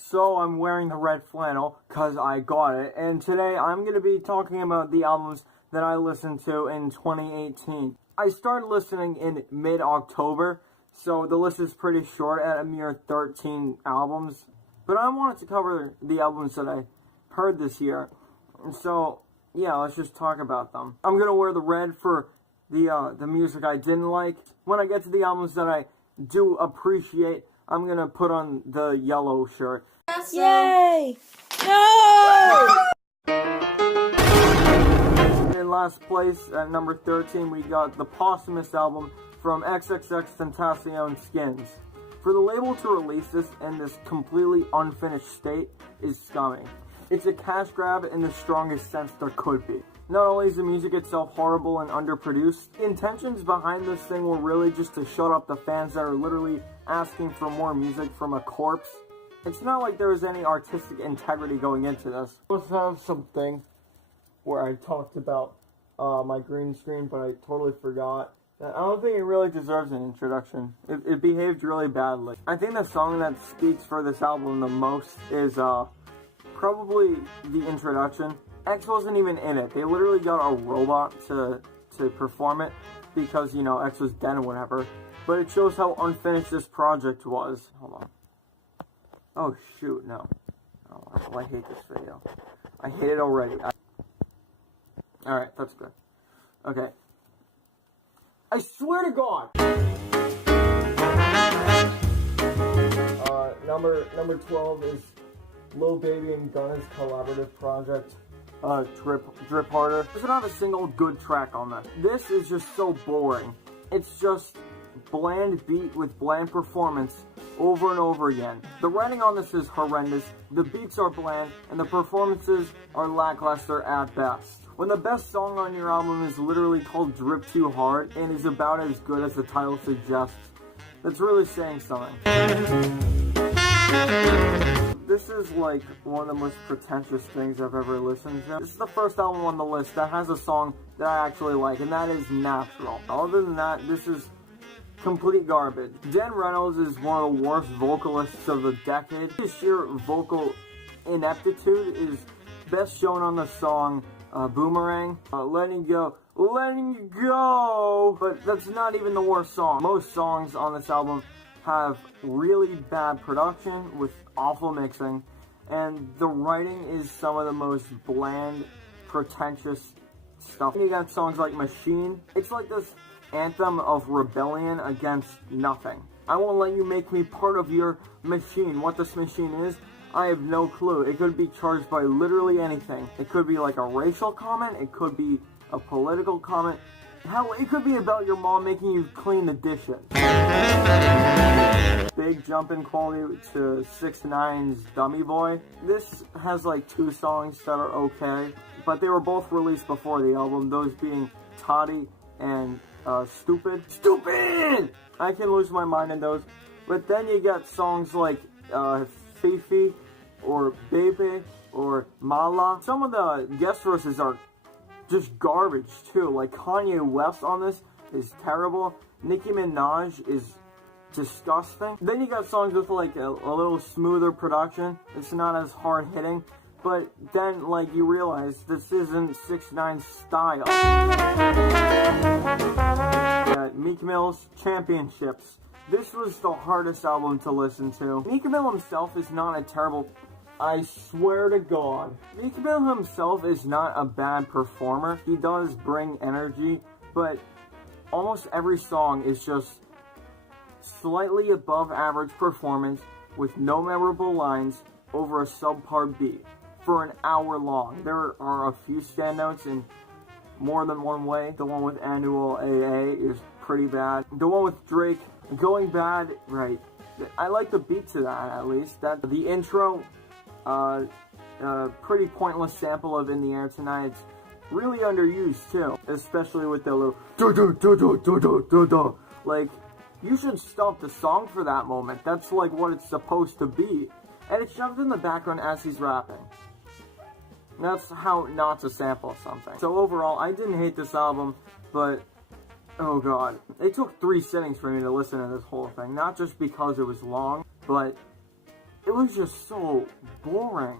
So I'm wearing the red flannel because I got it, and today I'm going to be talking about the albums that I listened to in 2018. I started listening in mid-October, so the list is pretty short at a mere 13 albums, but I wanted to cover the albums that I heard this year, so yeah, let's just talk about them. I'm going to wear the red for the music I didn't like. When I get to the albums that I do appreciate, I'm going to put on the yellow shirt. Yay! No! In last place, at number 13, we got the posthumous album from XXXTENTACION Skins. For the label to release this in this completely unfinished state is scummy. It's a cash grab in the strongest sense there could be. Not only is the music itself horrible and underproduced, the intentions behind this thing were really just to shut up the fans that are literally asking for more music from a corpse. It's not like there was any artistic integrity going into this. Let's have something where I talked about my green screen, but I totally forgot. I don't think it really deserves an introduction. It behaved really badly. I think the song that speaks for this album the most is probably the introduction. X wasn't even in it. They literally got a robot to perform it because, you know, X was dead and whatever. But it shows how unfinished this project was. Hold on. Oh, shoot, no. Oh, I hate this video. I hate it already. Alright, that's good. Okay. I swear to God! Number 12 is Lil Baby and Gunna's collaborative project, Drip Harder. There's not a single good track on this. This is just so boring. It's just bland beat with bland performance over and over again. The writing on this is horrendous, the beats are bland, and the performances are lackluster at best. When the best song on your album is literally called Drip Too Hard and is about as good as the title suggests, that's really saying something. This is like one of the most pretentious things I've ever listened to. This is the first album on the list that has a song that I actually like, and that is Natural. Other than that, this is complete garbage. Dan Reynolds is one of the worst vocalists of the decade. His sheer vocal ineptitude is best shown on the song Boomerang. Letting You Go. But that's not even the worst song. Most songs on this album have really bad production with awful mixing, and the writing is some of the most bland, pretentious stuff. You got songs like Machine. It's like this anthem of rebellion against nothing. I won't let you make me part of your machine. What this machine is, I have no clue. It could be charged by literally anything. It could be like a racial comment. It could be a political comment. Hell, it could be about your mom making you clean the dishes. Big jump in quality to 6ix9ine's Dummy Boy. This has like 2 songs that are okay, but they were both released before the album, those being Toddy and Stupid. I can lose my mind in those. But then you got songs like Fifi or Baby or Mala. Some of the guest verses are just garbage too. Like Kanye West on this is terrible. Nicki Minaj is disgusting. Then you got songs with like a little smoother production. It's not as hard hitting. But then, like, you realize this isn't 6ix9ine's style. Meek Mill's Championships. This was the hardest album to listen to. Meek Mill himself is not a terrible... I swear to God. Meek Mill himself is not a bad performer. He does bring energy, but almost every song is just slightly above average performance with no memorable lines over a subpar beat. For an hour long. There are a few standouts in more than one way. The one with Annual AA is pretty bad. The one with Drake, Going Bad, right. I like the beat to that, at least. The intro, pretty pointless sample of In the Air Tonight. It's really underused, too. Especially with the little do-do-do-do-do-do-do-do. Like, you should stop the song for that moment. That's like what it's supposed to be. And it's shoved in the background as he's rapping. That's how not to sample something. So overall, I didn't hate this album, but oh god. It took 3 sittings for me to listen to this whole thing. Not just because it was long, but it was just so boring.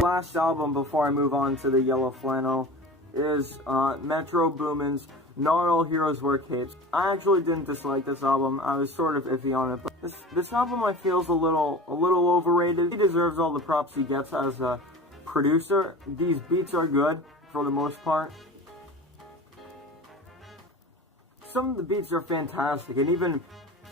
Last album before I move on to the Yellow Flannel is Metro Boomin's Not All Heroes Wear Capes. I actually didn't dislike this album. I was sort of iffy on it, but this album I feel is a little overrated. He deserves all the props he gets as a producer. These beats are good for the most part. Some of the beats are fantastic and even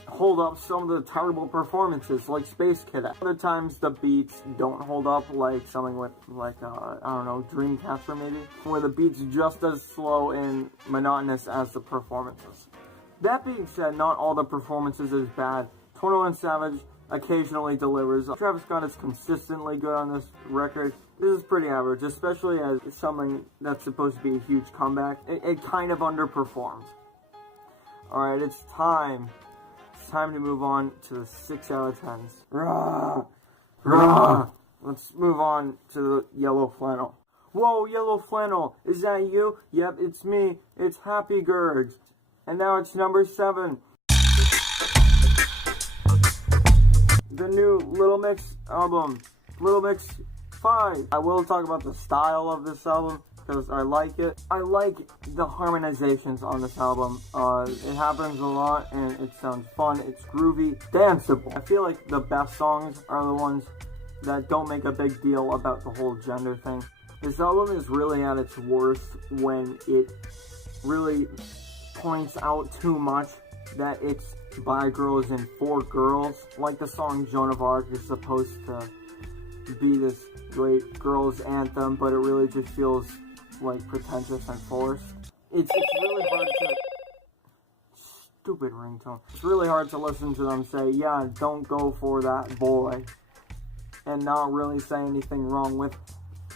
hold up some of the terrible performances like Space Cadet. Other times the beats don't hold up, like something with I don't know, Dreamcatcher maybe, where the beats just as slow and monotonous as the performances. That being said, not all the performances is bad. 21 Savage occasionally delivers. Travis Scott is consistently good on this record. This is pretty average, especially as something that's supposed to be a huge comeback. It kind of underperforms. Alright, it's time. It's time to move on to the 6 out of 10s. Rah! Rah! Let's move on to the Yellow Flannel. Whoa, Yellow Flannel, is that you? Yep, it's me. It's Happy Gurgs. And now it's number 7. The new Little Mix album, Little Mix 5. I will talk about the style of this album, because I like it. I like the harmonizations on this album. It happens a lot, and it sounds fun. It's groovy, danceable. I feel like the best songs are the ones that don't make a big deal about the whole gender thing. This album is really at its worst when it really points out too much that it's by girls and for girls. Like the song Joan of Arc is supposed to be this great girls anthem, but it really just feels like pretentious and forced. It's really hard to... Stupid ringtone. It's really hard to listen to them say, yeah, don't go for that boy, and not really say anything wrong with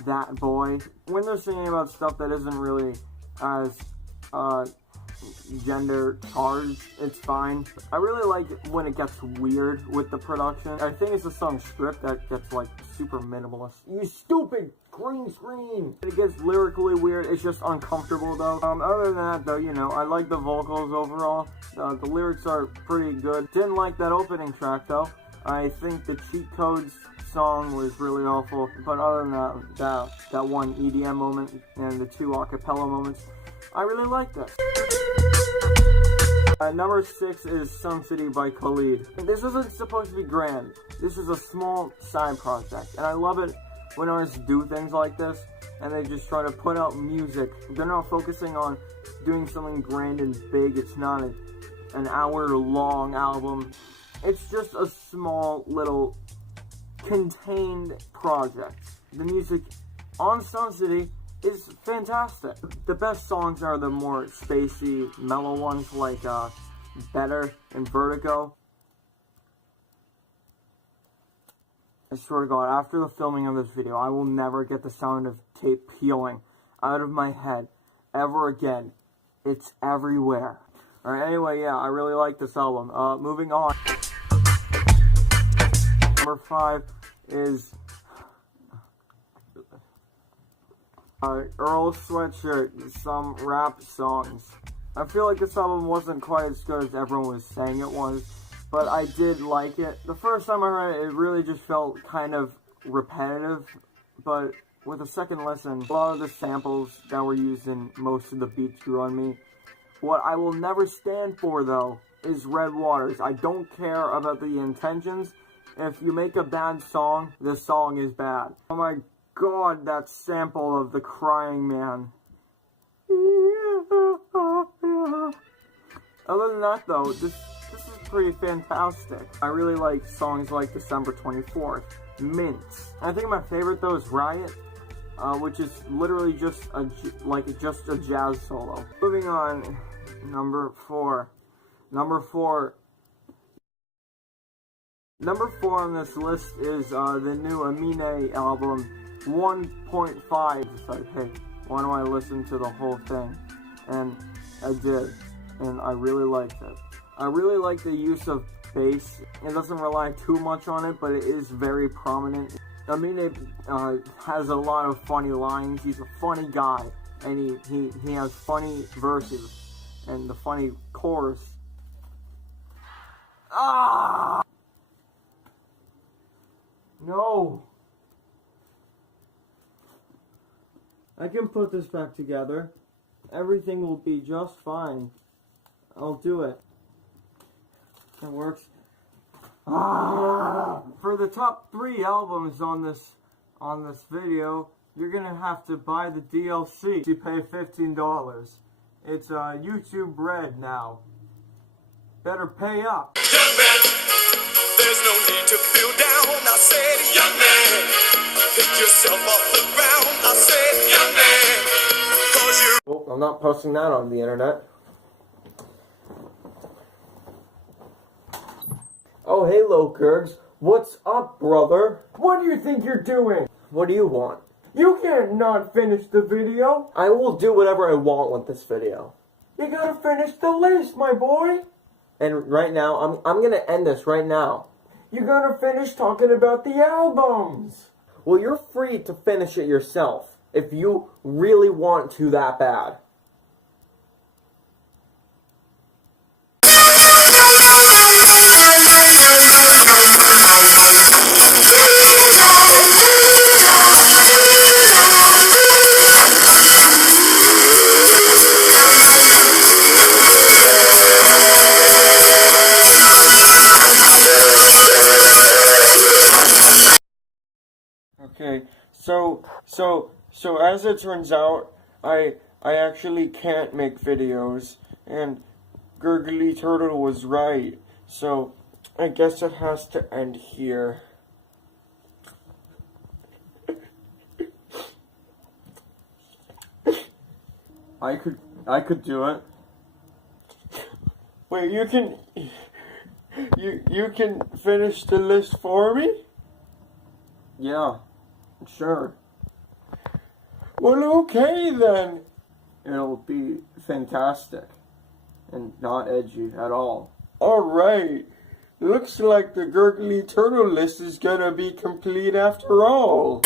that boy. When they're singing about stuff that isn't really as gender charged, it's fine. I really like when it gets weird with the production. I think it's the song Script that gets like super minimalist. You stupid green screen! It gets lyrically weird. It's just uncomfortable though. Other than that though, you know, I like the vocals overall. The lyrics are pretty good. Didn't like that opening track though. I think the Cheat Codes song was really awful. But other than that one EDM moment and the 2 acapella moments, I really liked it. Number 6 is Sun City by Khalid. This isn't supposed to be grand. This is a small side project, and I love it when artists do things like this, and they just try to put out music. They're not focusing on doing something grand and big. It's not an hour-long album. It's just a small, little, contained project. The music on Sun City is fantastic. The best songs are the more spacey, mellow ones like Better and Vertigo. I swear to God, after the filming of this video, I will never get the sound of tape peeling out of my head ever again. It's everywhere. Alright, anyway, yeah, I really like this album. Moving on. Number 5 is Earl Sweatshirt, some rap songs. I feel like this album wasn't quite as good as everyone was saying it was, but I did like it. The first time I heard it, it really just felt kind of repetitive, but with a second listen, a lot of the samples that were used in most of the beats grew on me. What I will never stand for, though, is Red Waters. I don't care about the intentions. If you make a bad song, the song is bad. Oh my God, that sample of the crying man. Other than that though, this is pretty fantastic. I really like songs like December 24th, Mints. I think my favorite though is Riot, which is literally just a jazz solo. Moving on, number 4 on this list is the new Amine album, 1.5. It's like, hey, why don't I listen to the whole thing? And I did, and I really liked it. I really like the use of bass. It doesn't rely too much on it, but it is very prominent. Amine has a lot of funny lines. He's a funny guy, and he has funny verses, and the funny chorus. I can put this back together. Everything will be just fine. I'll do it. That works. For the top 3 albums on this video, you're gonna have to buy the DLC. You pay $15. It's YouTube Red now. Better pay up. Young man, there's no need to feel down. I said, young man, pick yourself off the ground. I said, young man, 'cause you're... Oh, I'm not posting that on the internet. Oh, hey, Lokergs. What's up, brother? What do you think you're doing? What do you want? You can't not finish the video. I will do whatever I want with this video. You gotta finish the list, my boy. And right now, I'm gonna end this right now. You gotta finish talking about the albums. Well, you're free to finish it yourself if you really want to that bad. Okay, so as it turns out, I actually can't make videos, and Gurgly Turtle was right, so I guess it has to end here. I could do it. Wait, you can finish the list for me? Yeah. Sure. Well, okay then. It'll be fantastic. And not edgy at all. Alright. Looks like the Gurgly Turtle list is gonna be complete after all.